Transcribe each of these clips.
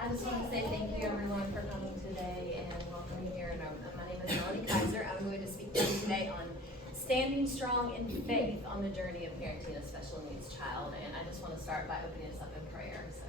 I just want to say thank you everyone for coming today and welcoming here. And my name is Melanie Kaiser. I'm going to speak to you today on standing strong in faith on the journey of parenting a special needs child. And I just want to start by opening us up in prayer. So,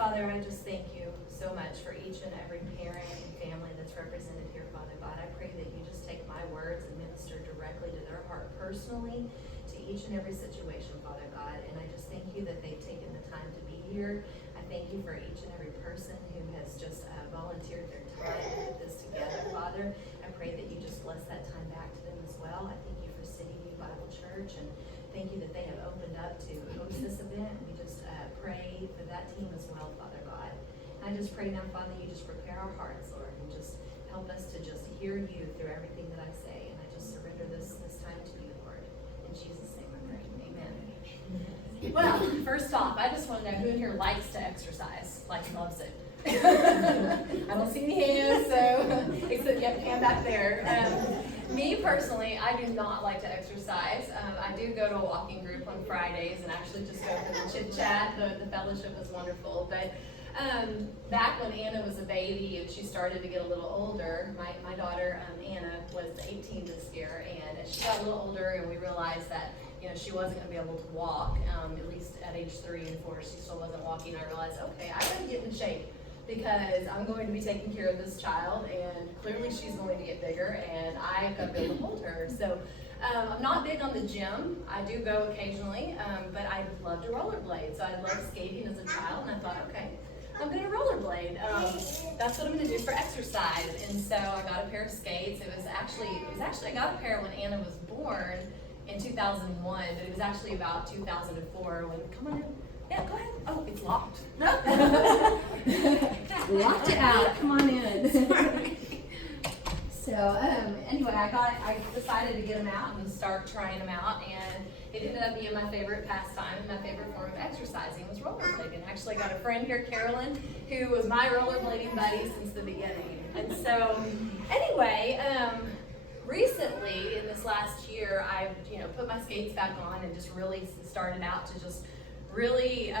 Father, I just thank you so much for each and every parent and family that's represented here, Father God. I pray that you just take my words and minister directly to their heart personally to each and every situation, Father God. And I just thank you that they've taken the time to be here. I thank you for each and every person who has just volunteered their time to put this together, Father. I pray that you just bless that time back to them as well. I thank you for Cityview Bible Church, and thank you that they have opened up to host this event. We just pray for that team as well, Father God. I just pray now, Father, you just prepare our hearts, Lord, and just help us to just hear you through everything that I say. And I just surrender this time to you, Lord. In Jesus' name I pray. Amen. Well, first off, I just want to know who in here likes to exercise, loves it. I don't see any hands, so except you have a hand back there. Me personally, I do not like to exercise. I do go to a walking group on Fridays and actually just go for the chit chat. The fellowship is wonderful, but back when Anna was a baby and she started to get a little older, my daughter Anna was 18 this year, and as she got a little older and we realized that she wasn't going to be able to walk, at least at age 3 and 4, she still wasn't walking. I realized, okay, I got to get in shape because I'm going to be taking care of this child, and clearly she's going to get bigger, and I've got to be able to hold her. So I'm not big on the gym. I do go occasionally, but I love to rollerblade. So I loved skating as a child, and I thought, okay, I'm going to rollerblade. That's what I'm going to do for exercise. And so I got a pair of skates. It was actually I got a pair when Anna was born in 2001, but it was actually about 2004 when, come on in. Yeah, go ahead. Oh, it's locked. Locked it out. Come on in. So anyway, I decided to get them out and start trying them out, and it ended up being my favorite pastime and my favorite form of exercising was rollerblading. Actually, I got a friend here, Carolyn, who was my rollerblading buddy since the beginning. And so anyway, recently in this last year, I've put my skates back on and just really started out to just really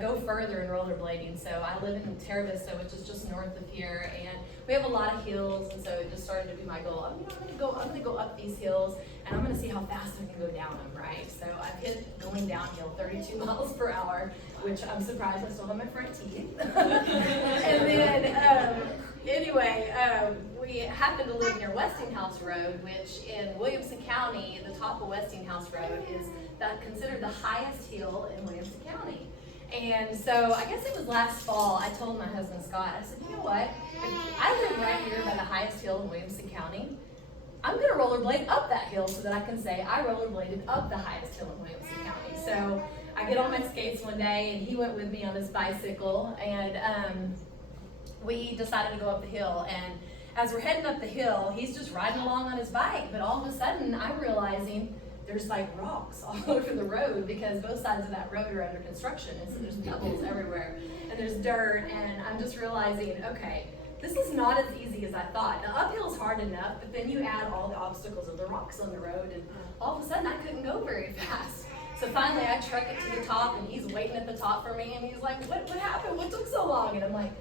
go further in rollerblading. So I live in Terra Vista, which is just north of here, and we have a lot of hills, and so it just started to be my goal. I'm gonna go up these hills, and I'm gonna see how fast I can go down them, right? So I've hit going downhill 32 miles per hour, which I'm surprised I still have my front teeth. And then anyway, we happen to live near Westinghouse Road, which in Williamson County, the top of Westinghouse Road is considered the highest hill in Williamson County. And so I guess it was last fall, I told my husband Scott, I said, you know what, if I live right here by the highest hill in Williamson County, I'm going to rollerblade up that hill so that I can say I rollerbladed up the highest hill in Williamson County. So I get on my skates one day, and he went with me on his bicycle, and we decided to go up the hill. And as we're heading up the hill, he's just riding along on his bike, but all of a sudden I'm realizing there's rocks all over the road because both sides of that road are under construction, and so there's pebbles everywhere and there's dirt, and I'm just realizing, okay, this is not as easy as I thought. Now uphill's hard enough, but then you add all the obstacles of the rocks on the road, and all of a sudden I couldn't go very fast. So finally I truck it to the top, and he's waiting at the top for me, and he's like, what happened? What took so long? And I'm like,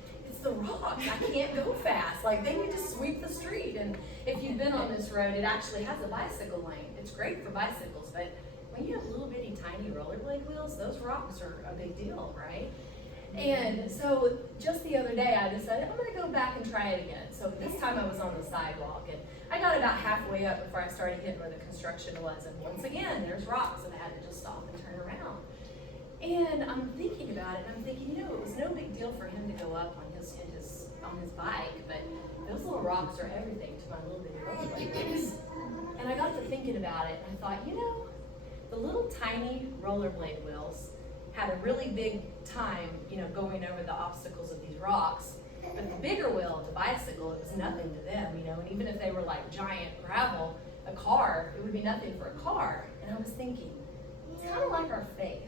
the rocks. I can't go fast. They need to sweep the street. And if you've been on this road, it actually has a bicycle lane. It's great for bicycles, but when you have little bitty tiny rollerblade wheels, those rocks are a big deal, right? And so just the other day I decided I'm going to go back and try it again. So this time I was on the sidewalk, and I got about halfway up before I started hitting where the construction was, and once again there's rocks, and I had to just stop and turn around. And I'm thinking about it, and I'm thinking, it was no big deal for him to go up on his bike, but those little rocks are everything to my little bitty rollerblade wheels. And I got to thinking about it, and I thought, the little tiny rollerblade wheels had a really big time, going over the obstacles of these rocks. But the bigger wheel, the bicycle, it was nothing to them, and even if they were giant gravel, a car, it would be nothing for a car. And I was thinking, it's kind of like our faith.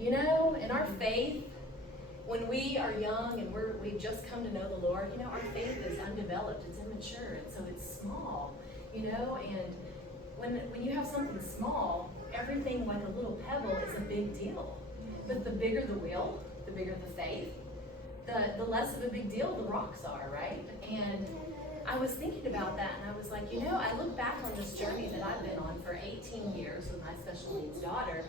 In our faith, when we are young and we've just come to know the Lord, our faith is undeveloped, it's immature, and so it's small, and when you have something small, everything like a little pebble is a big deal. But the bigger the wheel, the bigger the faith, the less of a big deal the rocks are, right? And I was thinking about that, and I was like, I look back on this journey that I've been on for 18 years with my special needs daughter,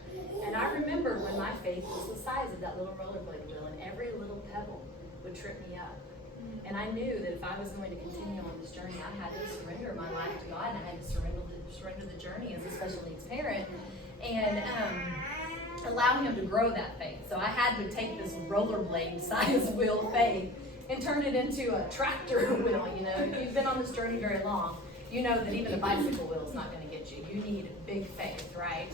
and I remember when my faith was the size of that little rollerblade wheel, and every little pebble would trip me up. And I knew that if I was going to continue on this journey, I had to surrender my life to God, and I had to surrender the journey as a special needs parent, and allow Him to grow that faith. So I had to take this rollerblade size wheel faith and turn it into a tractor wheel. If you've been on this journey very long, you know that even a bicycle wheel is not going to get you. You need big faith, right?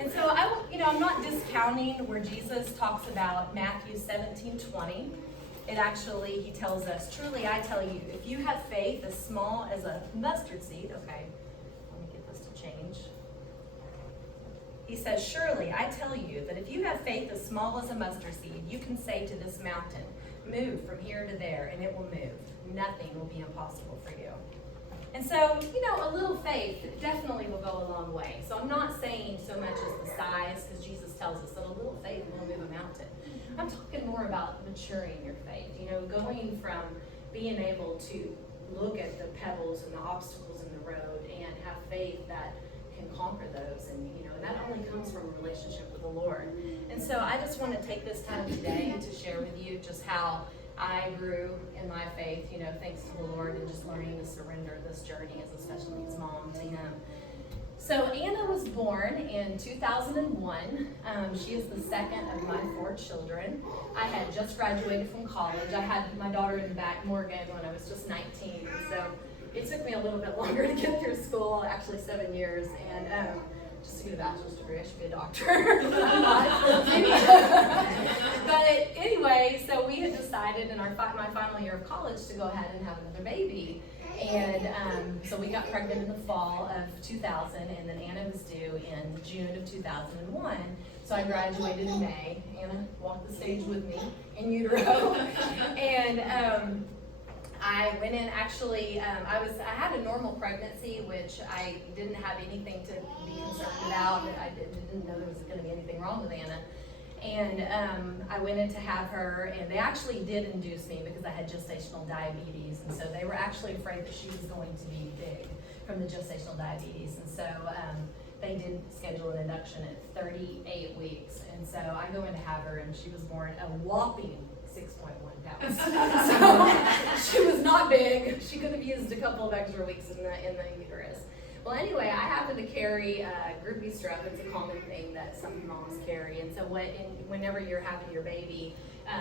And so I'm not discounting where Jesus talks about Matthew 17:20. It actually, He tells us, truly I tell you, if you have faith as small as a mustard seed, okay, let me get this to change. He says, surely I tell you that if you have faith as small as a mustard seed, you can say to this mountain, move from here to there, and it will move. Nothing will be impossible for you. And so, a little faith definitely will go a long way. So I'm not saying so much as the size, because Jesus tells us that a little faith will move a mountain. I'm talking more about maturing your faith, going from being able to look at the pebbles and the obstacles in the road and have faith that can conquer those. And, that only comes from a relationship with the Lord. And so I just want to take this time today to share with you just how I grew in my faith, thanks to the Lord, and just learning to surrender this journey as a special needs mom to Him. So Anna was born in 2001. She is the second of my 4 children. I had just graduated from college. I had my daughter in the back, Morgan, when I was just 19. So it took me a little bit longer to get through school, actually 7 years. And just to get a bachelor's degree, I should be a doctor. But anyway, so we had decided in my final year of college to go ahead and have another baby. And so we got pregnant in the fall of 2000, and then Anna was due in June of 2001. So I graduated in May. Anna walked the stage with me in utero. And I went in, actually, I had a normal pregnancy, which I didn't have anything to be concerned about. I didn't know there was going to be anything wrong with Anna. And I went in to have her, and they actually did induce me because I had gestational diabetes. And so they were actually afraid that she was going to be big from the gestational diabetes. And so they did schedule an induction at 38 weeks. And so I go in to have her, and she was born a whopping 6.1 pounds. So she was not big. She could have used a couple of extra weeks in the uterus. Well, anyway, I happen to carry group B strep. It's a common thing that some moms carry. And so whenever you're having your baby,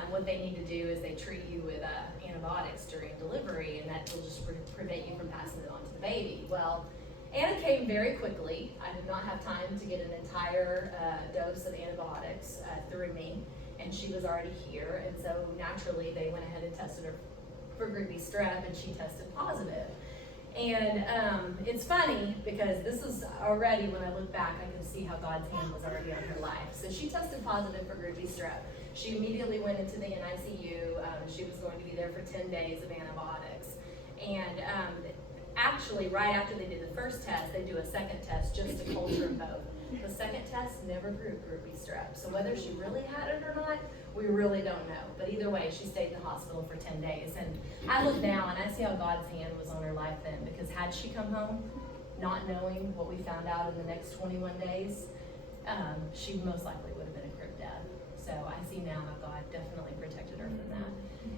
what they need to do is they treat you with antibiotics during delivery, and that will just prevent you from passing it on to the baby. Well, Anna came very quickly. I did not have time to get an entire dose of antibiotics through me, and she was already here. And so naturally, they went ahead and tested her for group B strep, and she tested positive. And it's funny because this is already, when I look back, I can see how God's hand was already on her life. So she tested positive for group B strep. She immediately went into the NICU. She was going to be there for 10 days of antibiotics. And actually, right after they did the first test, they do a second test just to culture them both. The second test never proved group B strep. So whether she really had it or not, we really don't know. But either way, she stayed in the hospital for 10 days. And I look now and I see how God's hand was on her life then, because had she come home not knowing what we found out in the next 21 days, she most likely would have been a crib death. So I see now how God definitely protected her from that.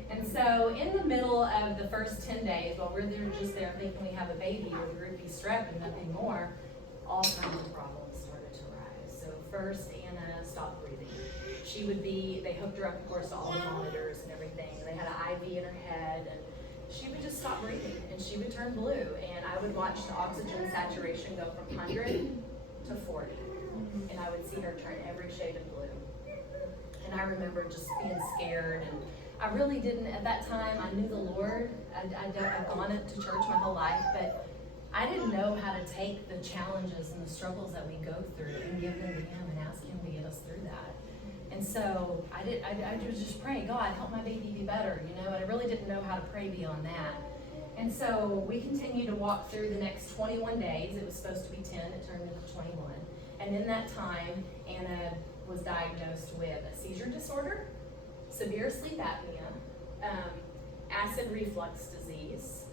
And so in the middle of the first 10 days, while we're just there thinking we have a baby with group B strep and nothing more, all kinds of problems started to rise. So first, Anna stopped breathing. They hooked her up, of course, to all the monitors and everything. And they had an IV in her head, and she would just stop breathing, and she would turn blue. And I would watch the oxygen saturation go from 100 to 40. And I would see her turn every shade of blue. And I remember just being scared, and I really didn't, at that time, I knew the Lord. I'd gone to church my whole life, but I didn't know how to take the challenges and the struggles that we go through and give them to Him and ask Him to get us through that. And so I would just pray, God, help my baby be better, and I really didn't know how to pray beyond that. And so we continued to walk through the next 21 days. It was supposed to be 10, it turned into 21. And in that time, Anna was diagnosed with a seizure disorder, severe sleep apnea, acid reflux disease,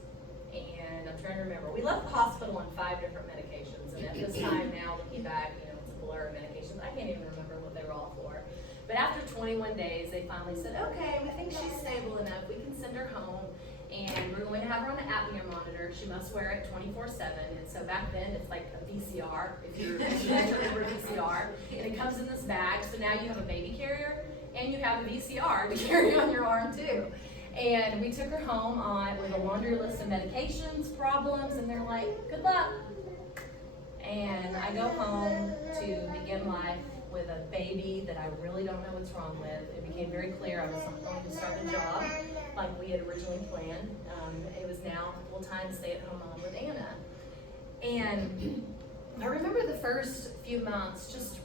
and I'm trying to remember. We left the hospital on 5 different medications, and at this time now, looking back, it's a blur of medications. I can't even remember what they were all for. But after 21 days, they finally said, okay, we think she's stable enough. We can send her home, and we're going to have her on an apnea monitor. She must wear it 24/7. And so back then, it's like a VCR, if you remember VCR. And it comes in this bag, so now you have a baby carrier, and you have a VCR to carry on your arm too. And we took her home with a laundry list of medications, problems, and they're like, good luck. And I go home to begin life with a baby that I really don't know what's wrong with. It became very clear I was going to start a job like we had originally planned. It was now full-time stay-at-home mom with Anna. And I remember the first few months just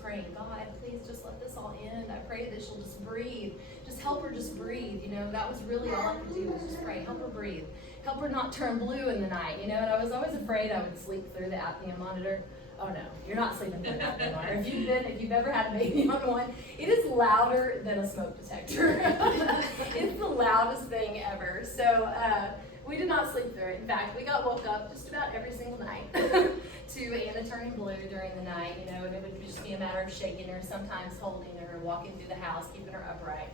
praying, God, please just let this all end. I pray that she'll just breathe. Just help her just breathe. That was really all I could do was just pray, help her breathe. Help her not turn blue in the night. And I was always afraid I would sleep through the apnea monitor. Oh no, you're not sleeping through that anymore. If you've ever had a baby on one, it is louder than a smoke detector. It's the loudest thing ever. So we did not sleep through it. In fact, we got woke up just about every single night to Anna turning blue during the night, and it would just be a matter of shaking her, sometimes holding her, walking through the house, keeping her upright.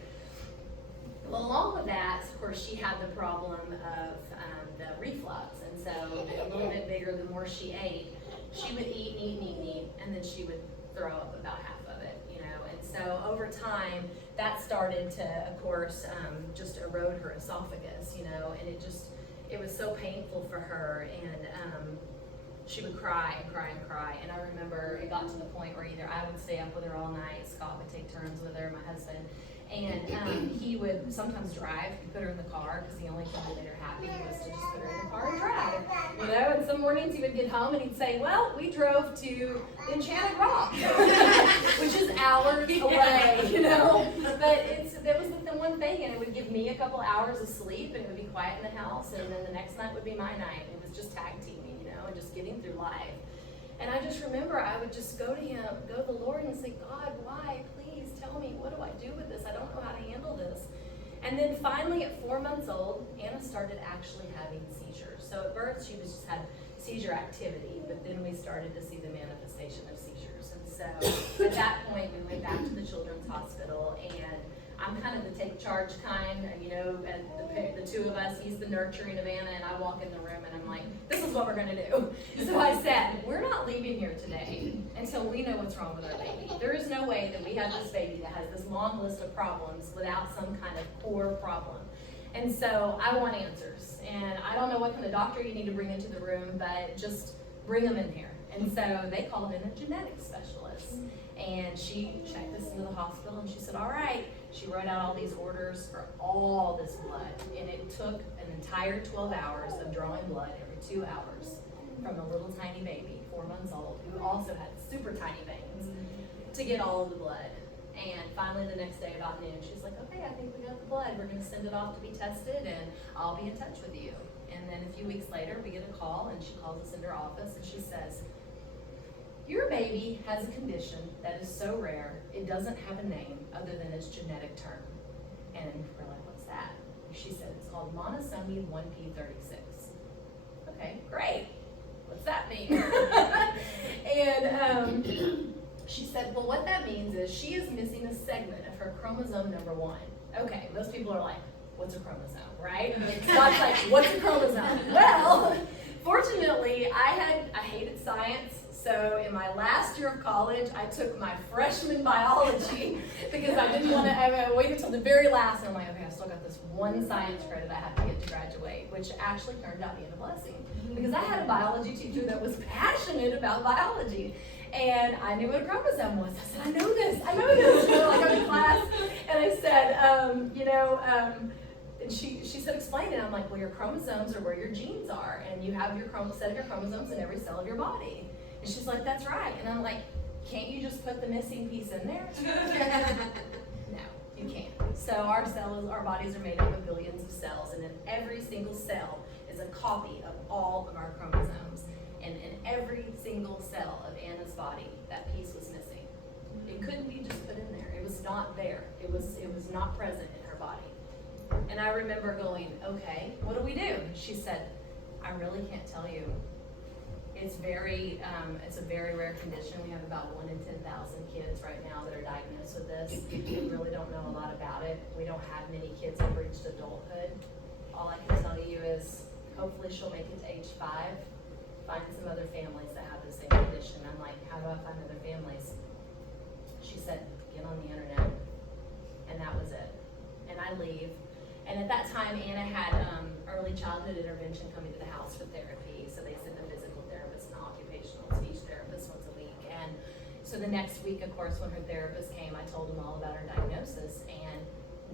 Well, along with that, of course, she had the problem of the reflux, and so a little bit bigger the more she ate. She would eat, and then she would throw up about half of it, And so over time, that started to, of course, just erode her esophagus, and it was so painful for her, and she would cry and cry and cry. And I remember it got to the point where either I would stay up with her all night, Scott would take turns with her, my husband, and he would sometimes drive. He'd put her in the car because the only thing that made her happy was to just put her in the car and drive. And some mornings he would get home and he'd say, well, we drove to Enchanted Rock, which is hours away, But that was the one thing, and it would give me a couple hours of sleep, and it would be quiet in the house, and then the next night would be my night. It was just tag teaming, and just getting through life. And I just remember I would just go to the Lord and say, God, why? Please tell me, what do I do with this? I don't know how to handle this. And then finally at 4 months old, Anna started actually having seizures. So at birth, she just had seizure activity, but then we started to see the manifestation of seizures. And so at that point, we went back to the Children's Hospital, and I'm kind of the take charge kind, the two of us, he's the nurturing of Anna, and I walk in the room and I'm like, this is what we're going to do. So I said, we're not leaving here today until we know what's wrong with our baby. There is no way that we have this baby that has this long list of problems without some kind of core problem. And so I want answers. And I don't know what kind of doctor you need to bring into the room, but just bring them in here. And so they called in a genetics specialist. And she checked us into the hospital and she said, all right. She wrote out all these orders for all this blood. And it took an entire 12 hours of drawing blood every 2 hours from a little tiny baby, 4 months old, who also had super tiny veins, to get all of the blood. And finally the next day about noon, she's like, okay, I think we got the blood. We're going to send it off to be tested and I'll be in touch with you. And then a few weeks later, we get a call and she calls us into her office and she says, your baby has a condition that is so rare, it doesn't have a name other than its genetic term. And we're like, what's that? She said, it's called monosomy 1p36. Okay, great. What's that mean? And she said, well, what that means is she is missing a segment of her chromosome number 1. Okay, most people are like, what's a chromosome, right? Scott's like, what's a chromosome? Well, fortunately, I hated science. So in my last year of college, I took my freshman biology because I didn't want to, I waited until the very last, and I'm like, okay, I still got this one science credit I have to get to graduate, which actually turned out being a blessing because I had a biology teacher that was passionate about biology. And I knew what a chromosome was. I said, I know this. Like I'm in class. And I said, and she said, explain it. I'm like, well, your chromosomes are where your genes are. And you have your set of your chromosomes in every cell of your body. And she's like, that's right. And I'm like, can't you just put the missing piece in there? No, you can't. So our bodies are made up of billions of cells. And in every single cell is a copy of all of our chromosomes. And in every single cell of Anna's body, that piece was missing. It couldn't be just put in there. It was not not there. It was not present in her body. And I remember going, okay, what do we do? She said, I really can't tell you. It's a very rare condition. We have about 1 in 10,000 kids right now that are diagnosed with this. We really don't know a lot about it. We don't have many kids that have reached adulthood. All I can tell you is hopefully she'll make it to age 5, find some other families that have the same condition. I'm like, how do I find other families? She said, get on the internet. And that was it. And I leave. And at that time, Anna had early childhood intervention coming to the house for therapy. So they sent a physical therapist and an occupational speech therapist once a week. And so the next week, of course, when her therapist came, I told them all about her diagnosis. And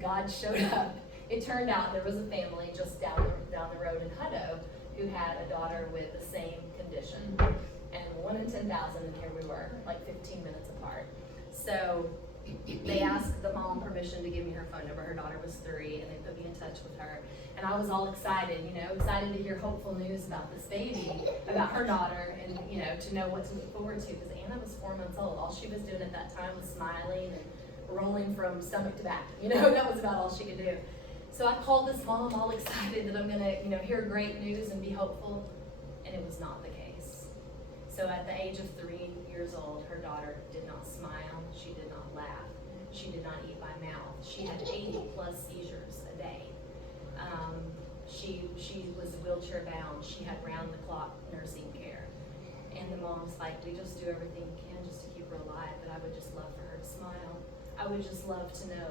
God showed up. It turned out there was a family just down the road in Hutto who had a daughter with the same condition. And 1 in 10,000, and here we were, like 15 minutes apart. So they asked the mom permission to give me her phone number. Her daughter was 3, and they put me in touch with her. And I was all excited, excited to hear hopeful news about this baby, about her daughter, and, to know what to look forward to. Because Anna was 4 months old. All she was doing at that time was smiling and rolling from stomach to back. That was about all she could do. So I called this mom all excited that I'm going to, hear great news and be hopeful. And it was not the case. So at the age of 3 years old, her daughter did not smile. She did not laugh. She did not eat by mouth. She had 80 plus seizures a day. She was wheelchair bound. She had round the clock nursing care. And the mom's like, we just do everything we can just to keep her alive, but I would just love for her to smile. I would just love to know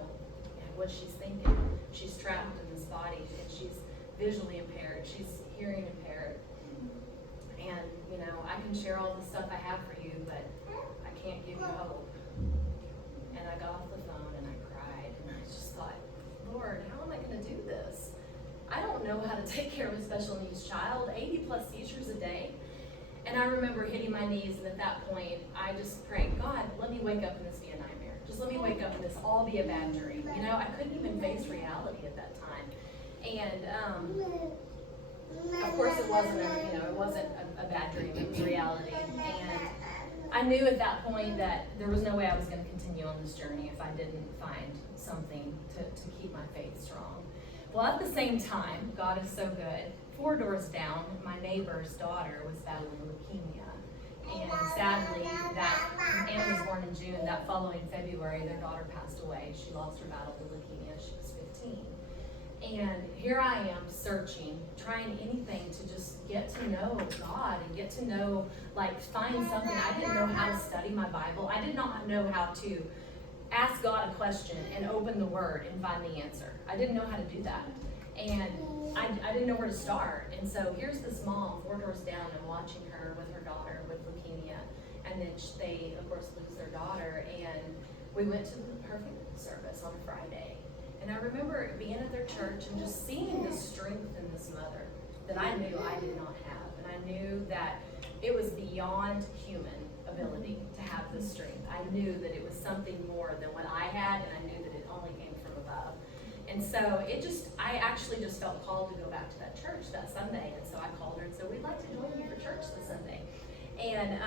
what she's thinking. She's trapped in this body, and she's visually impaired. She's hearing impaired. And, I can share all the stuff I have for you, but I can't give you hope. And I got off the phone and I cried, and I just thought, Lord, how am I going to do this? I don't know how to take care of a special needs child, 80 plus seizures a day. And I remember hitting my knees, and at that point, I just prayed, God, let me wake up and this be a nightmare. Just let me wake up and this all be a bad dream. I couldn't even face reality at that time. And, of course, it wasn't a bad dream. It was reality. And I knew at that point that there was no way I was going to continue on this journey if I didn't find something to keep my faith strong. Well, at the same time, God is so good. 4 doors down, my neighbor's daughter was battling leukemia. And sadly, Anna was born in June. That following February, their daughter passed away. She lost her battle with leukemia. She was 15. And here I am searching, trying anything to just get to know God and get to know, find something. I didn't know how to study my Bible. I did not know how to ask God a question and open the Word and find the answer. I didn't know how to do that. And I didn't know where to start. And so here's this mom, 4 doors down, and watching her with her daughter with leukemia. And then they, of course, lose their daughter. And we went to her funeral service on Friday. And I remember being at their church and just seeing the strength in this mother that I knew I did not have. And I knew that it was beyond human ability to have this strength. I knew that it was something more than what I had, and I knew that it only came from above. And so I actually just felt called to go back to that church that Sunday. And so I called her and said, we'd like to join you for church this Sunday. And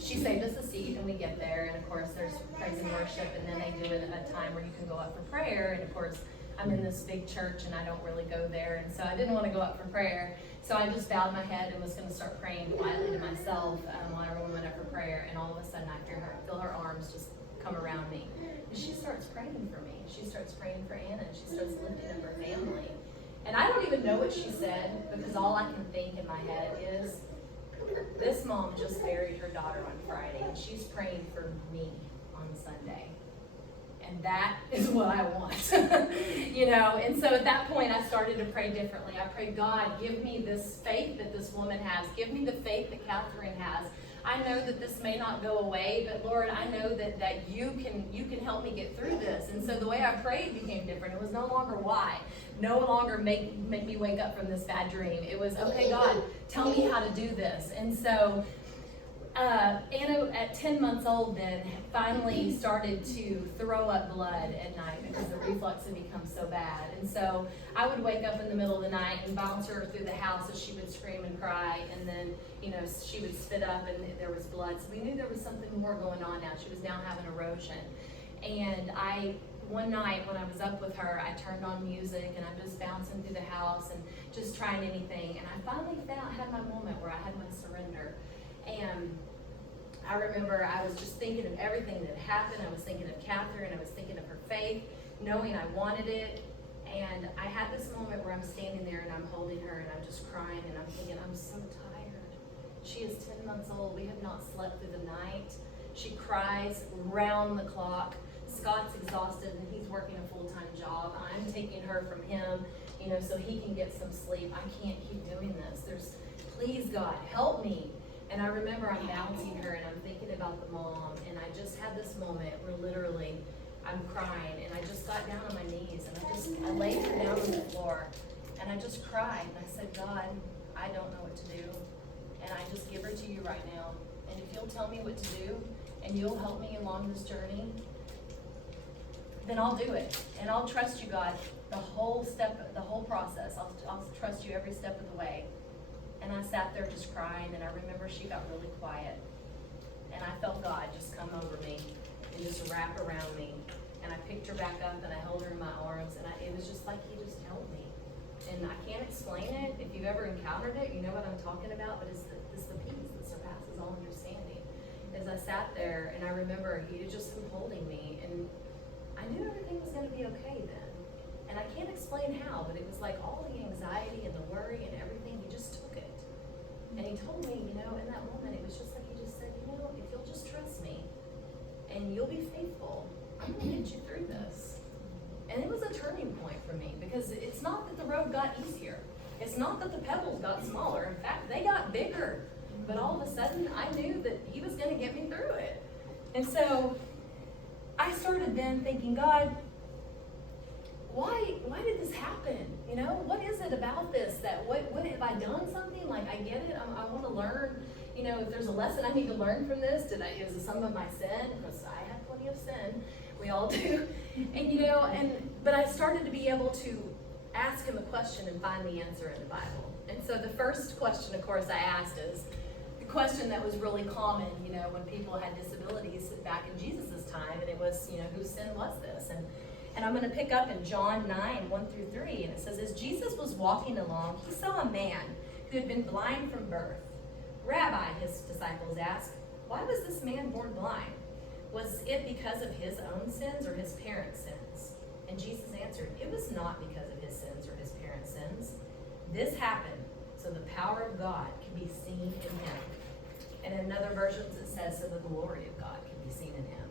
she saved us a seat, and we get there, and of course there's praise and worship, and then they do it at a time where you can go up for prayer. And of course I'm in this big church and I don't really go there, and so I didn't want to go up for prayer. So I just bowed my head and was going to start praying quietly to myself while everyone went up for prayer. And all of a sudden I feel her arms just come around me, and she starts praying for me. She starts praying for Anna, and she starts lifting up her family. And I don't even know what she said, because all I can think in my head is, this mom just buried her daughter on Friday, and she's praying for me on Sunday. And that is what I want, And so at that point, I started to pray differently. I prayed, God, give me this faith that this woman has. Give me the faith that Catherine has. I know that this may not go away, but Lord, I know that you can help me get through this. And so the way I prayed became different. It was no longer why. No longer make me wake up from this bad dream. It was, okay, God, tell me how to do this. And so Anna, at 10 months old then, finally started to throw up blood at night because the reflux had become so bad. And so I would wake up in the middle of the night and bounce her through the house as she would scream and cry. And then, she would spit up and there was blood. So we knew there was something more going on now. She was now having erosion. And one night when I was up with her, I turned on music and I'm just bouncing through the house and just trying anything. And I finally had my moment where I had my surrender. And I remember I was just thinking of everything that happened. I was thinking of Catherine. I was thinking of her faith, knowing I wanted it. And I had this moment where I'm standing there and I'm holding her and I'm just crying and I'm thinking, I'm so tired. She is 10 months old. We have not slept through the night. She cries round the clock. Scott's exhausted and he's working a full-time job. I'm taking her from him, so he can get some sleep. I can't keep doing this. Please God, help me. And I remember I'm bouncing her and I'm thinking about the mom, and I just had this moment where literally I'm crying, and I just got down on my knees and I laid her down on the floor and I just cried and I said, God, I don't know what to do, and I just give her to you right now. And if you'll tell me what to do and you'll help me along this journey, then I'll do it. And I'll trust you, God, the whole process. I'll trust you every step of the way. And I sat there just crying, and I remember she got really quiet. And I felt God just come over me and just wrap around me. And I picked her back up and I held her in my arms, and it was just like he just held me. And I can't explain it. If you've ever encountered it, you know what I'm talking about, but it's the peace that surpasses all understanding. As I sat there, and I remember he just been holding me, and I knew everything was going to be okay then. And I can't explain how, but it was like all the anxiety and the worry and everything, he just took it. And he told me, in that moment, it was just like he just said, if you'll just trust me and you'll be faithful, I'm going to get you through this. And it was a turning point for me, because it's not that the road got easier. It's not that the pebbles got smaller. In fact, they got bigger. But all of a sudden, I knew that he was going to get me through it. And so I started then thinking, God, why did this happen? What is it about this what have I done something? Like, I get it. I want to learn. If there's a lesson I need to learn from this, is it some of my sin? Because I have plenty of sin. We all do. And but I started to be able to ask him a question and find the answer in the Bible. And so the first question, of course, I asked is the question that was really common, when people had disabilities back in Jesus' time, and it was, whose sin was this? And I'm going to pick up in John 9, 1-3, and it says, as Jesus was walking along, he saw a man who had been blind from birth. Rabbi, his disciples asked, why was this man born blind? Was it because of his own sins or his parents' sins? And Jesus answered, it was not because of his sins or his parents' sins. This happened so the power of God can be seen in him. And in other versions it says, so the glory of God can be seen in him.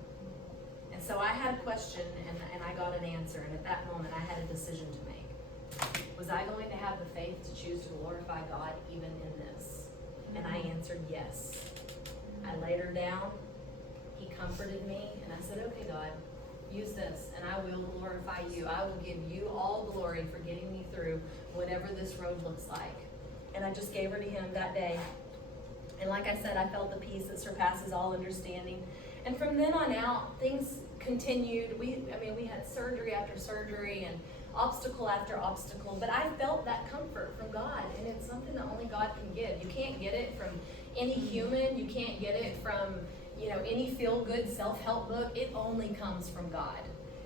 And so I had a question, and I got an answer, and at that moment I had a decision to make. Was I going to have the faith to choose to glorify God even in this? And I answered yes. I laid her down, he comforted me, and I said, okay, God, use this, and I will glorify you. I will give you all glory for getting me through whatever this road looks like. And I just gave her to him that day. And like I said, I felt the peace that surpasses all understanding. And from then on out, things continued. We had surgery after surgery and obstacle after obstacle, but I felt that comfort from God, and it's something that only God can give. You can't get it from any human. You can't get it from, any feel-good self-help book. It only comes from God.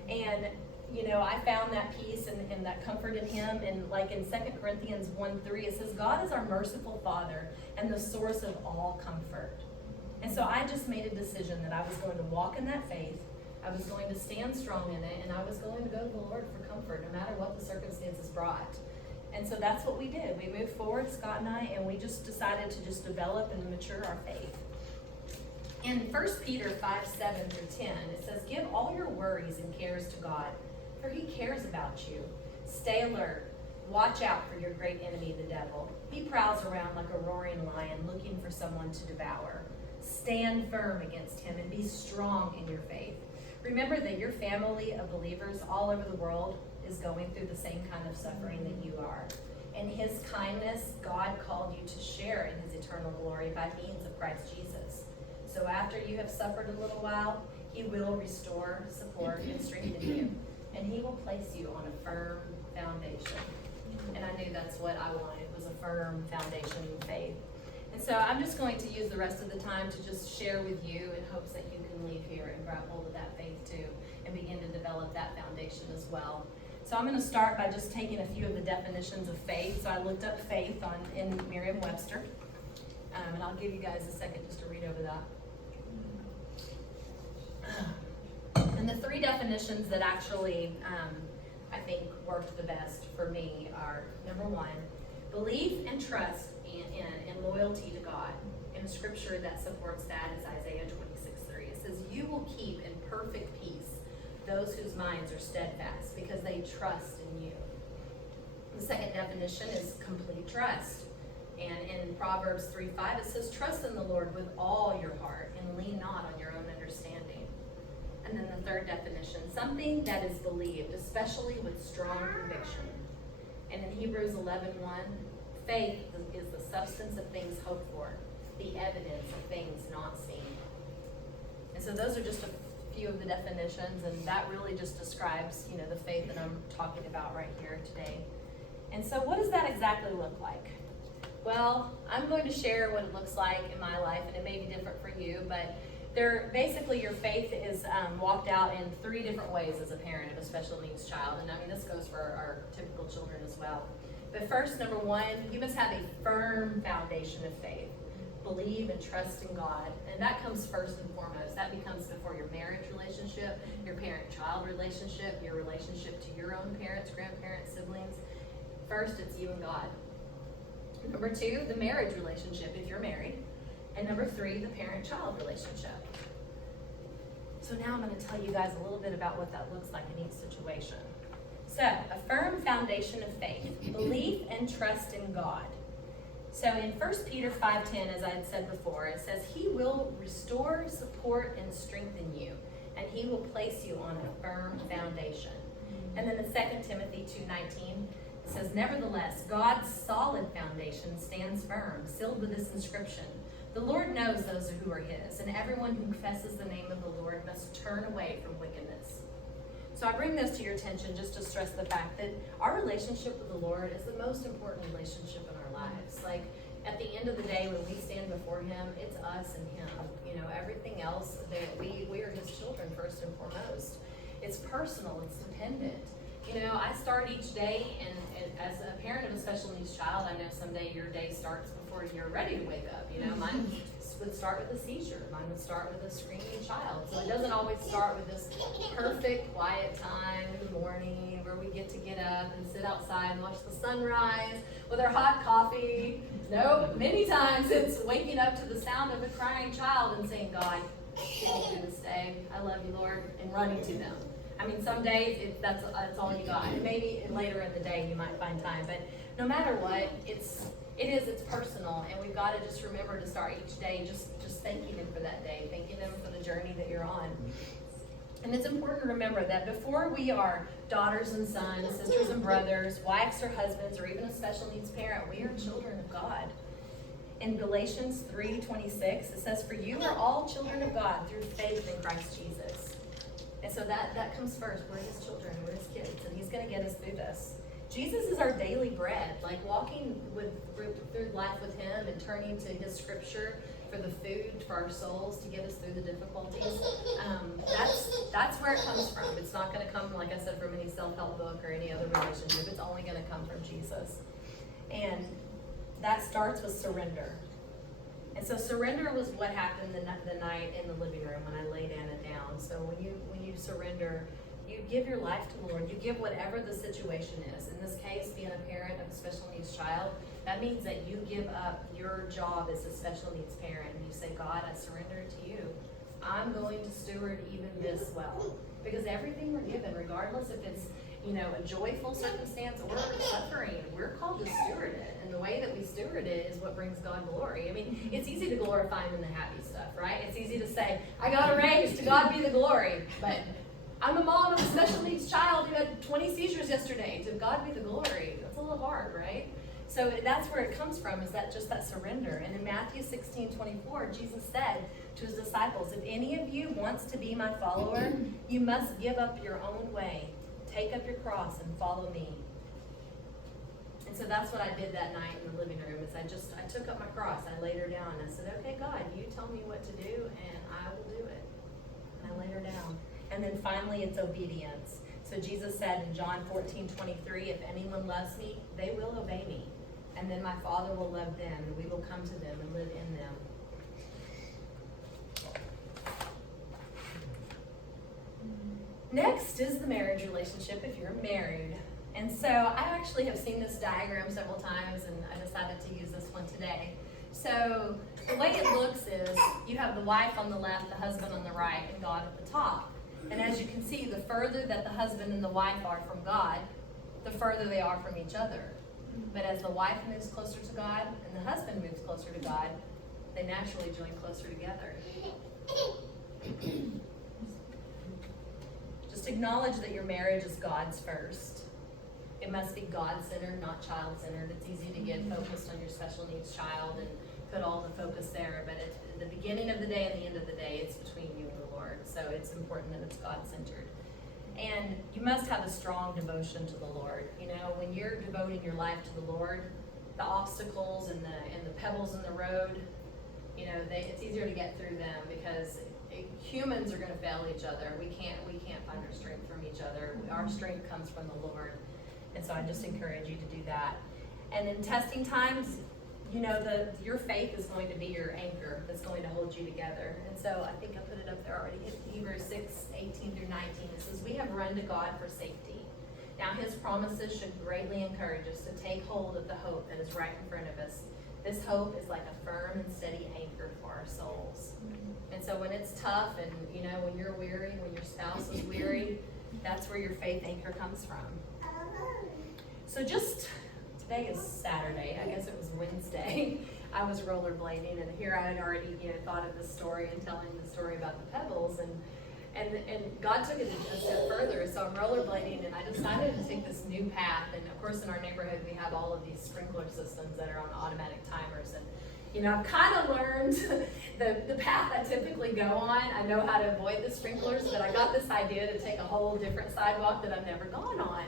And, I found that peace and that comfort in him. And like in 2 Corinthians 1:3, it says, God is our merciful Father and the source of all comfort. And so I just made a decision that I was going to walk in that faith. I was going to stand strong in it, and I was going to go to the Lord for comfort, no matter what the circumstances brought. And so that's what we did. We moved forward, Scott and I, and we just decided to just develop and mature our faith. In 1 Peter 5:7-10, it says, give all your worries and cares to God, for he cares about you. Stay alert. Watch out for your great enemy, the devil. He prowls around like a roaring lion, looking for someone to devour. Stand firm against him and be strong in your faith. Remember that your family of believers all over the world is going through the same kind of suffering that you are. In his kindness, God called you to share in his eternal glory by means of Christ Jesus. So after you have suffered a little while, he will restore, support, and strengthen you. And he will place you on a firm foundation. And I knew that's what I wanted, was a firm foundation in faith. And so I'm just going to use the rest of the time to just share with you in hopes that you can leave here and grab hold of that faith too. foundation as well. So I'm going to start by just taking a few of the definitions of faith. So I looked up faith in Merriam-Webster, and I'll give you guys a second just to read over that. And the three definitions that actually I think worked the best for me are, number one, belief and trust and loyalty to God. And the scripture that supports that is Isaiah 26:3. It says, "You will keep in perfect peace those whose minds are steadfast, because they trust in you." The second definition is complete trust. And in Proverbs 3:5, it says, "Trust in the Lord with all your heart and lean not on your own understanding." And then the third definition, something that is believed, especially with strong conviction. And in Hebrews 11:1, faith is the substance of things hoped for, the evidence of things not seen. And so those are just a few of the definitions, and that really just describes, the faith that I'm talking about right here today. And so what does that exactly look like? Well, I'm going to share what it looks like in my life, and it may be different for you, but basically your faith is walked out in three different ways as a parent of a special needs child. And I mean, this goes for our typical children as well. But first, number one, you must have a firm foundation of faith. Believe and trust in God. And that comes first and foremost. That becomes before your marriage relationship, your parent-child relationship, your relationship to your own parents, grandparents, siblings. First, it's you and God. Number two, the marriage relationship, if you're married. And number three, the parent-child relationship. So now I'm going to tell you guys a little bit about what that looks like in each situation. So, a firm foundation of faith, belief and trust in God. So in 1 Peter 5:10, as I had said before, it says, "He will restore, support, and strengthen you, and He will place you on a firm foundation." And then in 2 Timothy 2:19, it says, "Nevertheless, God's solid foundation stands firm, sealed with this inscription: The Lord knows those who are His, and everyone who confesses the name of the Lord must turn away from wickedness." So I bring this to your attention just to stress the fact that our relationship with the Lord is the most important relationship in our lives. Like, at the end of the day, when we stand before Him, it's us and Him. Everything else, that we are His children first and foremost. It's personal, it's dependent. I start each day, and as a parent of a special needs child, I know someday your day starts before you're ready to wake up. Mine would start with a seizure. Mine would start with a screaming child. So it doesn't always start with this perfect quiet time in the morning where we get up and sit outside and watch the sunrise with our hot coffee. No, many times it's waking up to the sound of a crying child and saying, "God, get me through this day. I love you, Lord," and running to them. I mean, some days that's all you got. And maybe later in the day you might find time, but no matter what, it's personal, and we've got to just remember to start each day just thanking Him for that day, thanking Him for the journey that you're on. And it's important to remember that before we are daughters and sons, sisters and brothers, wives or husbands, or even a special needs parent, we are children of God. In Galatians 3:26, it says, "For you are all children of God through faith in Christ Jesus." And so that comes first. We're His children, we're His kids, and He's going to get us through this. Jesus is our daily bread. Like, walking through life with Him and turning to His scripture for the food for our souls to get us through the difficulties. That's where it comes from. It's not going to come, like I said, from any self-help book or any other relationship. It's only going to come from Jesus. And that starts with surrender. And so surrender was what happened the night in the living room when I laid Anna down. So when you surrender, you give your life to the Lord. You give whatever the situation is. In this case, being a parent of a special needs child, that means that you give up your job as a special needs parent and you say, "God, I surrender it to you. I'm going to steward even this well." Because everything we're given, regardless if it's a joyful circumstance or suffering, we're called to steward it. And the way that we steward it is what brings God glory. I mean, it's easy to glorify Him in the happy stuff, right? It's easy to say, "I got a raise, to God be the glory." But I'm a mom of a special needs child who had 20 seizures yesterday. To God be the glory. That's a little hard, right? So that's where it comes from, is that surrender. And in Matthew 16:24, Jesus said to His disciples, "If any of you wants to be my follower, you must give up your own way. Take up your cross and follow me." And so that's what I did that night in the living room, is I took up my cross. I laid her down. I said, "Okay, God, you tell me what to do, and I will do it." And I laid her down. And then finally, it's obedience. So Jesus said in John 14:23, if anyone loves me, they will obey me. And then my Father will love them, and we will come to them and live in them. Next is the marriage relationship if you're married. And so I actually have seen this diagram several times, and I decided to use this one today. So the way it looks is you have the wife on the left, the husband on the right, and God at the top. And as you can see, the further that the husband and the wife are from God, the further they are from each other. But as the wife moves closer to God and the husband moves closer to God, they naturally join closer together. Just acknowledge that your marriage is God's first. It must be God-centered, not child-centered. It's easy to get focused on your special needs child and put all the focus there, but at the beginning of the day and the end of the day, it's between you and the Lord. So it's important that it's God-centered. And you must have a strong devotion to the Lord. You know, when you're devoting your life to the Lord, the obstacles and the pebbles in the road, you know, it's easier to get through them because humans are going to fail each other. We can't find our strength from each other. Our strength comes from the Lord. And so I just encourage you to do that. And in testing times, you know, your faith is going to be your anchor that's going to hold you together. And so I think I put it up there already. Hebrews 6:18-19. It says, we have run to God for safety. Now his promises should greatly encourage us to take hold of the hope that is right in front of us. This hope is like a firm and steady anchor for our souls. And so when it's tough and, you know, when you're weary, when your spouse is weary, that's where your faith anchor comes from. So today is Saturday, I guess it was Wednesday, I was rollerblading, and here I had already, you know, thought of the story and telling the story about the pebbles, and God took it a step further. So I'm rollerblading, and I decided to take this new path, and of course in our neighborhood we have all of these sprinkler systems that are on automatic timers, and you know, I've kind of learned the path I typically go on. I know how to avoid the sprinklers, but I got this idea to take a whole different sidewalk that I've never gone on.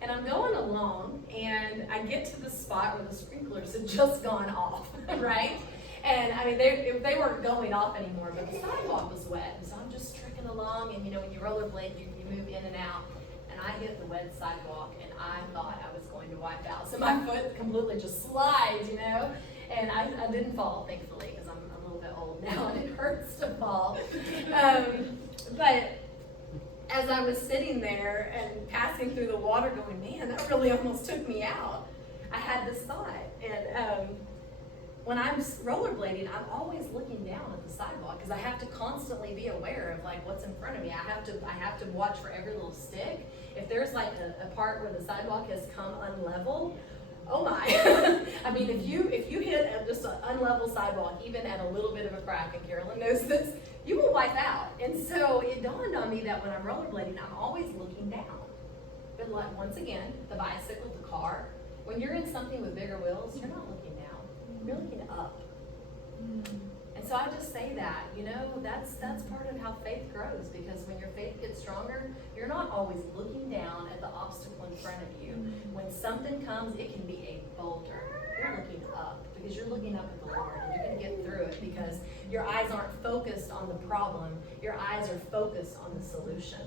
And I'm going along, and I get to the spot where the sprinklers had just gone off, right? And I mean, they weren't going off anymore, but the sidewalk was wet. And so I'm just trekking along, and you know, when you rollerblade, you move in and out. And I hit the wet sidewalk, and I thought I was going to wipe out. So my foot completely just slides, you know? And I didn't fall, thankfully, because I'm a little bit old now, and it hurts to fall. But as I was sitting there and passing through the water going, man, that really almost took me out, I had this thought. And when I'm rollerblading, I'm always looking down at the sidewalk because I have to constantly be aware of like what's in front of me. I have to watch for every little stick. If there's like a part where the sidewalk has come unlevel, oh my. I mean, if you hit just an unlevel sidewalk, even at a little bit of a crack, and Carolyn knows this, you will wipe out. And so it dawned on me that when I'm rollerblading, I'm always looking down. But like, once again, the bicycle, the car, when you're in something with bigger wheels, you're not looking down, you're looking up. And so I just say that, you know, that's part of how faith grows, because when your faith gets stronger, you're not always looking down at the obstacle in front of you. When something comes, it can be a boulder. You're looking up because you're looking up at the Lord, and you're going to get through it because your eyes aren't focused on the problem. Your eyes are focused on the solution.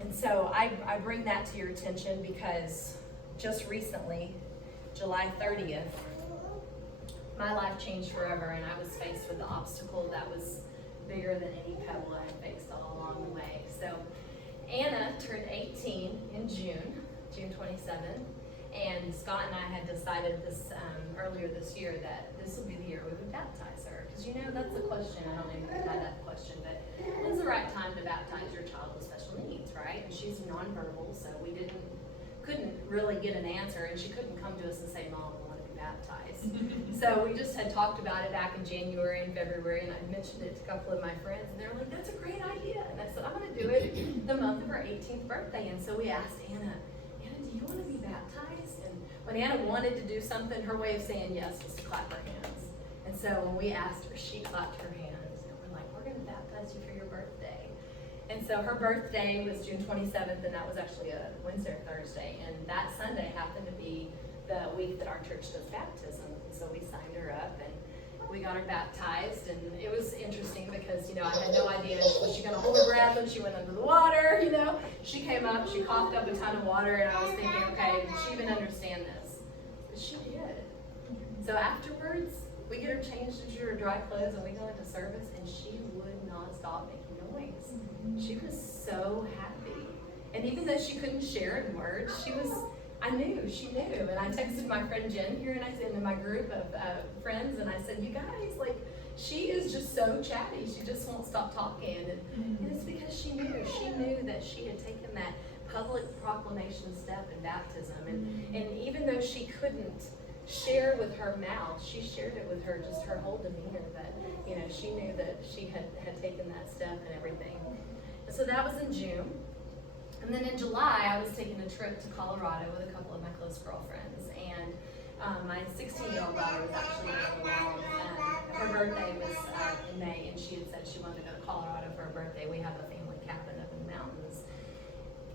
And so I bring that to your attention because just recently, July 30th, my life changed forever, and I was faced with the obstacle that was bigger than any pebble I had faced all along the way. So Anna turned 18 in June 27th, and Scott and I had decided this earlier this year that this would be the year we would baptize her. Because you know, that's the question. I don't know if you've had that question, but when's the right time to baptize your child with special needs, right? And she's nonverbal, so we couldn't really get an answer, and she couldn't come to us and say, Mom, I want to be baptized. So we just had talked about it back in January and February, and I mentioned it to a couple of my friends, and they were like, that's a great idea. And I said, I'm going to do it the month of her 18th birthday. And so we asked Anna, do you want to be baptized? And when Anna wanted to do something, her way of saying yes was to clap her hands. And so when we asked her, she clapped her hands, and we're like, we're going to baptize you for your birthday. And so her birthday was June 27th, and that was actually a Wednesday or Thursday. And that Sunday happened to be the week that our church does baptism. And so we signed her up, and we got her baptized, and it was interesting because, I had no idea, was she going to hold her breath when she went under the water, She came up, she coughed up a ton of water, and I was thinking, okay, did she even understand this? But she did. So afterwards, we get her changed into her dry clothes, and we go into service, and she would not stop making noise. She was so happy. And even though she couldn't share in words, I knew, she knew. And I texted my friend Jen here, and I said in my group of friends, and I said, you guys, she is just so chatty. She just won't stop talking. And it's because she knew that she had taken that public proclamation step in baptism. And even though she couldn't share with her mouth, she shared it with her whole demeanor, that, she knew that she had taken that step and everything. And so that was in June. And then in July, I was taking a trip to Colorado with a couple of my close girlfriends. And my 16-year-old daughter was actually going along. Her birthday was in May, and she had said she wanted to go to Colorado for her birthday. We have a family cabin up in the mountains.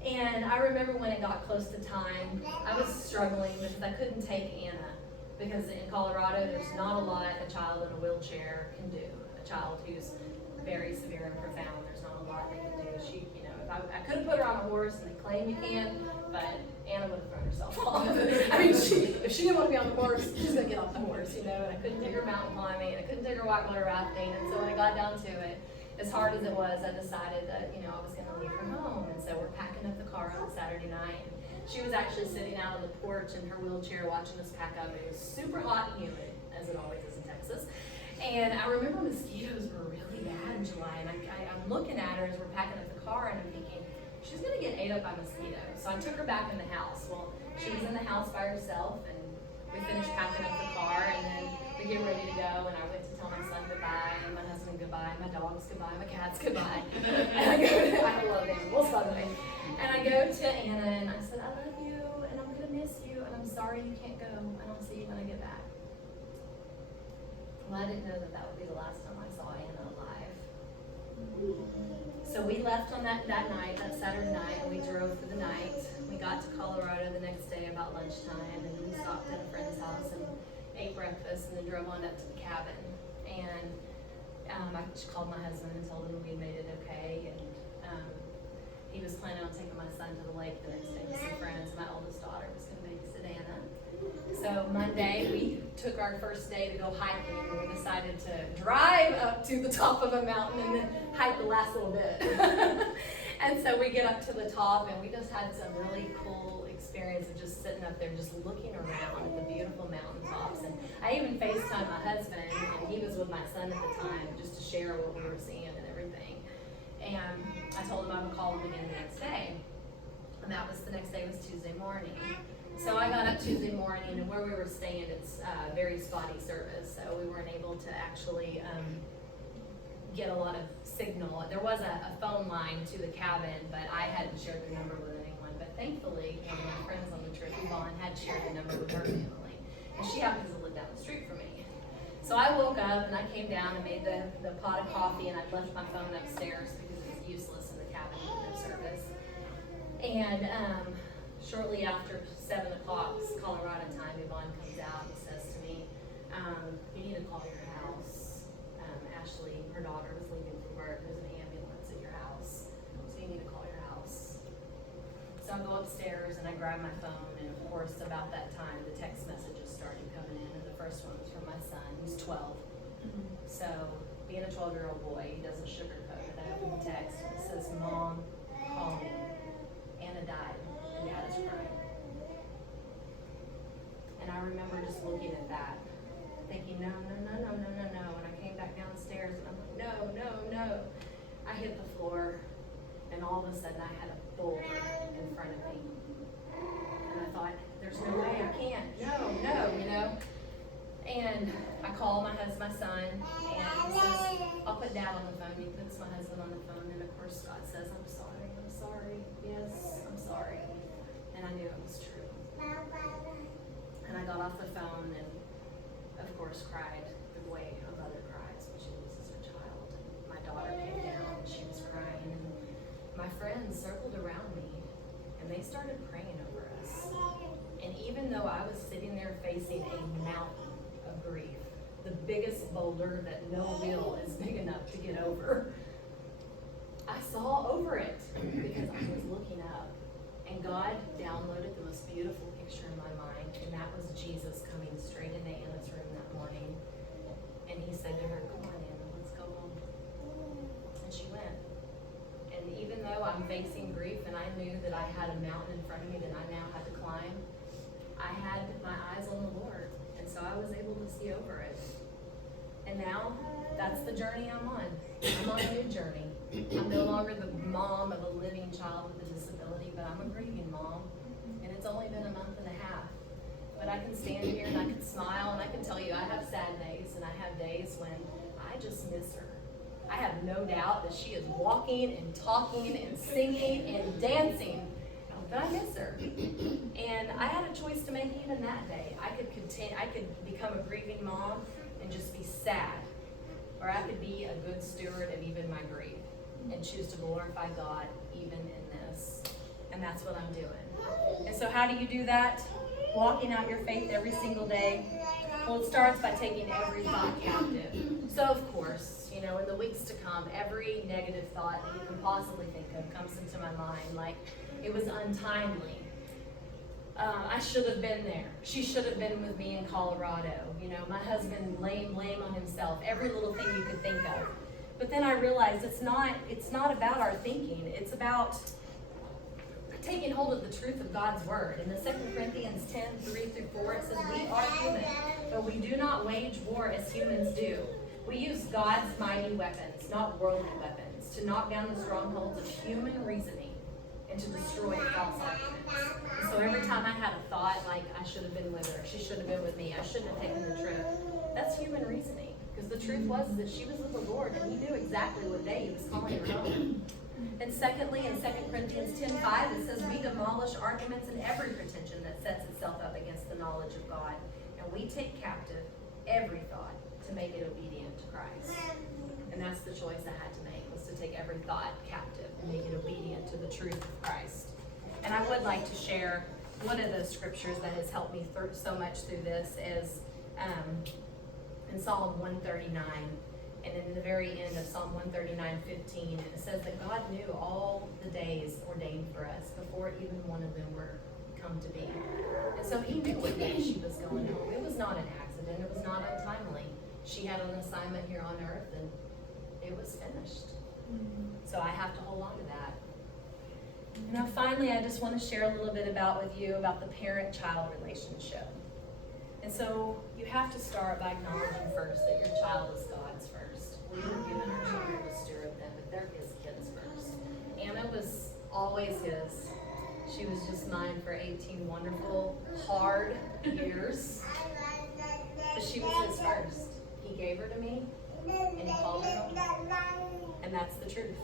And I remember when it got close to time, I was struggling because I couldn't take Anna. Because in Colorado, there's not a lot a child in a wheelchair can do. A child who's very severe and profound, there's not a lot they can do. She, if I could have put her on a horse, and they claim you can, but Anna would have thrown herself off. I mean, if she didn't want to be on the horse, she's going to get off the horse, and I couldn't take her mountain climbing, and I couldn't take her whitewater rafting, and so when I got down to it, as hard as it was, I decided that, I was going to leave her home, and so we're packing up the car on Saturday night. She was actually sitting out on the porch in her wheelchair watching us pack up. It was super hot and humid, as it always is in Texas. And I remember mosquitoes were really bad in July, and I'm looking at her as we're packing up the car, and I'm thinking, she's going to get ate up by mosquitoes. So I took her back in the house. Well, she was in the house by herself, and we finished packing up the car, and then we get ready to go, and I went to tell my son goodbye, and my husband goodbye, my dogs goodbye, my cats goodbye. And I love animals, by the way. And I go to Anna, and I said, I love you, and I'm going to miss you, and I'm sorry you can't go, and I'll see you when I get back. Well, I didn't know that would be the last time I saw Anna alive. So we left on that night, that Saturday night, and we drove for the night. We got to Colorado the next day about lunchtime, and we stopped at a friend's house and ate breakfast, and then drove on up to the cabin. And I just called my husband and told him we made it okay, and he was planning on taking my son to the lake the next day with some friends. My oldest daughter was going to babysit Anna. So Monday, we took our first day to go hiking, and we decided to drive up to the top of a mountain and then hike the last little bit. And so we get up to the top, and we just had some really cool experience of just sitting up there, just looking around at the beautiful mountaintops. And I even FaceTimed my husband, and he was with my son at the time, just to share what we were seeing and everything. And I told him I would call him again the next day. And that was, the next day was Tuesday morning. So I got up Tuesday morning, and where we were staying, it's very spotty service, so we weren't able to actually get a lot of signal. There was a phone line to the cabin, but I hadn't shared the number with anyone. But thankfully, one of my friends on the trip, Yvonne, had shared the number with her family, and she happens to live down the street from me. So I woke up, and I came down and made the pot of coffee, and I left my phone upstairs because it was useless in the cabin with no service. And shortly after 7 o'clock Colorado time, Yvonne comes out and says to me, you need to call your house. Ashley, her daughter, was leaving from work. There's an ambulance at your house, so you need to call your house. So I go upstairs and I grab my phone, and of course about that time the text messages started coming in, and the first one was from my son, who's 12. So being a 12-year-old boy, he doesn't sugarcoat it. I open the text and it says, Mom, call me. Anna died, and Dad is crying. And I remember just looking at that, thinking, no. And I came back downstairs, and I'm like, no. I hit the floor, and all of a sudden I had a boulder in front of me. And I thought, there's no way, I can't, no. And I call my son, and he says, I'll put Dad on the phone. He puts my husband on the phone, and of course Scott says, I'm sorry, yes, I'm sorry. And I knew it was true. And I got off the phone and, of course, cried the way a mother cries when she loses her child. And my daughter came down and she was crying, and my friends circled around me, and they started praying over us. And even though I was sitting there facing a mountain of grief, the biggest boulder that no wheel is big enough to get over. I saw over it because I was looking up, and God downloaded the most beautiful picture in my mind, and that was Jesus coming straight into Anna's room that morning. And he said to her, "Come on, Anna, let's go home." And she went. And even though I'm facing grief and I knew that I had a mountain in front of me that I now had to climb, I had my eyes on the Lord. And so I was able to see over it. And now, that's the journey I'm on. I'm on a new journey. I'm no longer the mom of a living child with a disability, but I'm a grieving mom. And it's only been a month and a half. But I can stand here and I can smile and I can tell you I have sad days and I have days when I just miss her. I have no doubt that she is walking and talking and singing and dancing, but I miss her. And I had a choice to make even that day. I could become a grieving mom and just be sad, or I could be a good steward of even my grief and choose to glorify God even in this. And that's what I'm doing. And so how do you do that? Walking out your faith every single day. Well, it starts by taking every thought captive. So of course, in the weeks to come, every negative thought that you can possibly think of comes into my mind. Like, it was untimely. I should have been there. She should have been with me in Colorado. My husband laying blame on himself. Every little thing you could think of. But then I realized it's not about our thinking. It's about taking hold of the truth of God's word. In the 2 Corinthians 10:3-4, it says, "We are human, but we do not wage war as humans do. We use God's mighty weapons, not worldly weapons, to knock down the strongholds of human reasoning and to destroy false arguments." And so every time I had a thought like, I should have been with her, she should have been with me, I shouldn't have taken the trip, that's human reasoning. Because the truth was that she was with the Lord and he knew exactly what day he was calling her home. And secondly, in 2 Corinthians 10:5, it says, "We demolish arguments and every pretension that sets itself up against the knowledge of God. And we take captive every thought to make it obedient to Christ." And that's the choice I had to make, was to take every thought captive and make it obedient to the truth of Christ. And I would like to share one of those scriptures that has helped me so much through this is in Psalm 139. And in the very end of Psalm 139:15, it says that God knew all the days ordained for us before even one of them were come to be. And so he knew what day she was going home. It was not an accident. It was not untimely. She had an assignment here on earth and it was finished. So I have to hold on to that. Now finally, I just want to share a little bit with you about the parent-child relationship. And so you have to start by acknowledging first that your child is God's first. We were given our children to steward them, but they're his kids first. Anna was always his. She was just mine for 18 wonderful, hard years. But she was his first. He gave her to me, and he called her home. And that's the truth.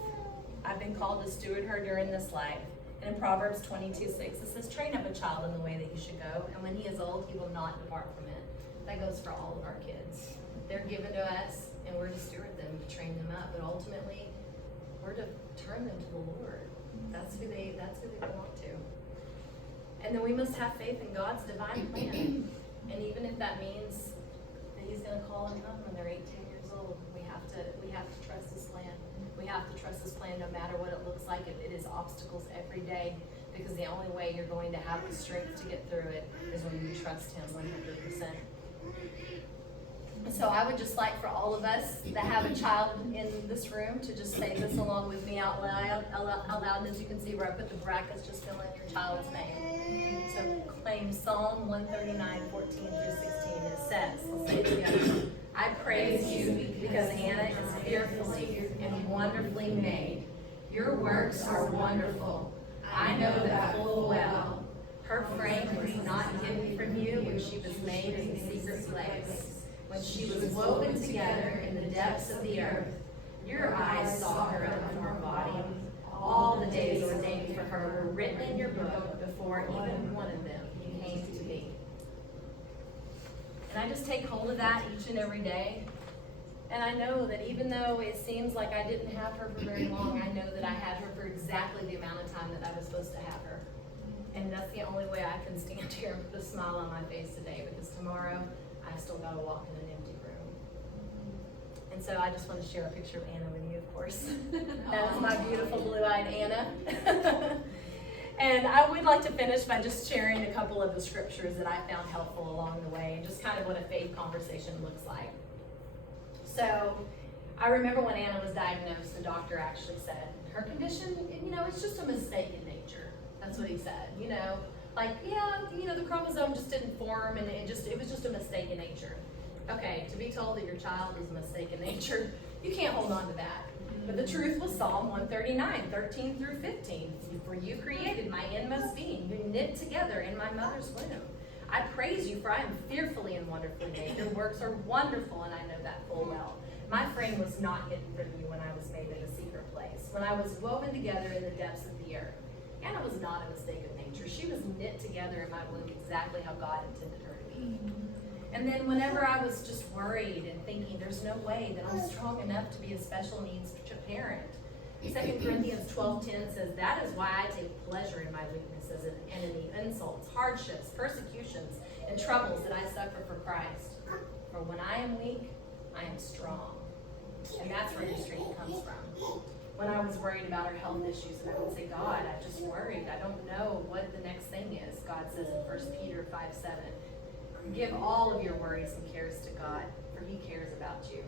I've been called to steward her during this life. And in Proverbs 22:6, it says, "Train up a child in the way that he should go, and when he is old, he will not depart from it." That goes for all of our kids. They're given to us, and we're to steward them, to train them up. But ultimately, we're to turn them to the Lord. That's who they belong to. And then we must have faith in God's divine plan. And even if that means that he's going to call them home when they're 18 years old, we have to trust his plan. We have to trust his plan no matter what it looks like. If it is obstacles every day, because the only way you're going to have the strength to get through it is when you trust him 100%. So I would just like for all of us that have a child in this room to just say this along with me out loud. And as you can see where I put the brackets, just fill in your child's name. So claim Psalm 139:14-16. It says, let's say it together. "I praise you because Anna is fearfully and wonderfully made. Your works are wonderful. I know that full well. Her frame was not hidden from you when she was made in the secret place. When she was woven together in the depths of the earth, your eyes saw her in her body. All the days ordained for her were written in your book before even one of them came to be." And I just take hold of that each and every day. And I know that even though it seems like I didn't have her for very long, I know that I had her for exactly the amount of time that I was supposed to have her. And that's the only way I can stand here and put a smile on my face today, because tomorrow I still gotta walk in an empty room. And so I just want to share a picture of Anna with you, of course. That is my beautiful blue-eyed Anna. And I would like to finish by just sharing a couple of the scriptures that I found helpful along the way, and just kind of what a faith conversation looks like. So I remember when Anna was diagnosed, the doctor actually said, her condition, it's just a mistake in nature. That's what he said, Like, the chromosome just didn't form, and it was just a mistake in nature. Okay, to be told that your child is a mistake in nature, you can't hold on to that. But the truth was Psalm 139, 13 through 15. For you created my inmost being. You knit together in my mother's womb. I praise you, for I am fearfully and wonderfully made. Your works are wonderful, and I know that full well. My frame was not hidden from you when I was made in a secret place, when I was woven together in the depths of the earth. Anna was not a mistake of nature. She was knit together in my womb exactly how God intended her to be. And then whenever I was just worried and thinking, there's no way that I'm strong enough to be a special needs parent, 2 Corinthians 12:10 says, that is why I take pleasure in my weaknesses and enemy, insults, hardships, persecutions, and troubles that I suffer for Christ. For when I am weak, I am strong. And that's where the strength comes from. When I was worried about her health issues, and I would say, God, I'm just worried. I don't know what the next thing is. God says in 1 Peter 5:7, give all of your worries and cares to God, for he cares about you.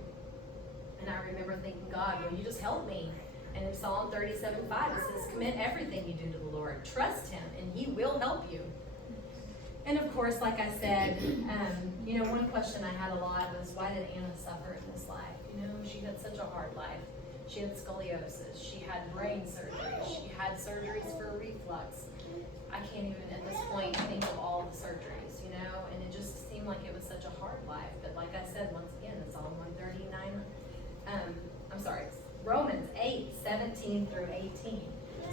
And I remember thinking, God, will you just help me? And in Psalm 37:5, it says, commit everything you do to the Lord. Trust him, and he will help you. And of course, like I said, one question I had a lot was, why did Anna suffer in this life? She had such a hard life. She had scoliosis. She had brain surgery. She had surgeries for reflux. I can't even at this point think of all the surgeries, and it just seemed like it was such a hard life. But like I said, once again, it's Psalm 139. Romans 8:17 through 18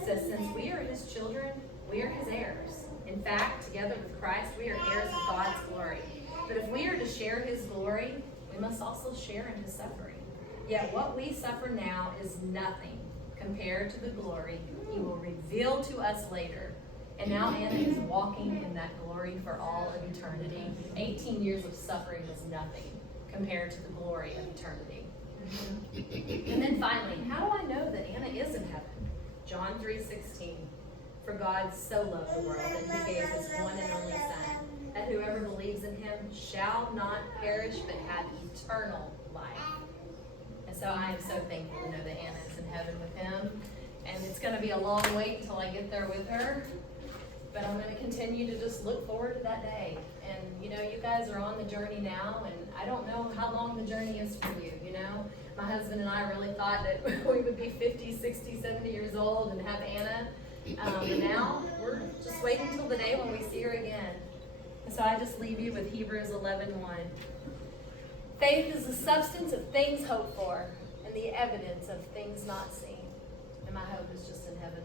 says, since we are his children, we are his heirs. In fact, together with Christ, we are heirs of God's glory. But if we are to share his glory, we must also share in his suffering. Yet what we suffer now is nothing compared to the glory he will reveal to us later. And now Anna is walking in that glory for all of eternity. 18 years of suffering is nothing compared to the glory of eternity. And then finally, how do I know that Anna is in heaven? John 3:16. For God so loved the world that he gave his one and only Son, that whoever believes in him shall not perish but have eternal life. And so I am so thankful to know that Anna is in heaven with him. And it's going to be a long wait until I get there with her. But I'm going to continue to just look forward to that day. And, you guys are on the journey now, and I don't know how long the journey is for you, My husband and I really thought that we would be 50, 60, 70 years old and have Anna. But now we're just waiting until the day when we see her again. And so I just leave you with Hebrews 11:1. Faith is the substance of things hoped for and the evidence of things not seen. And my hope is just in heaven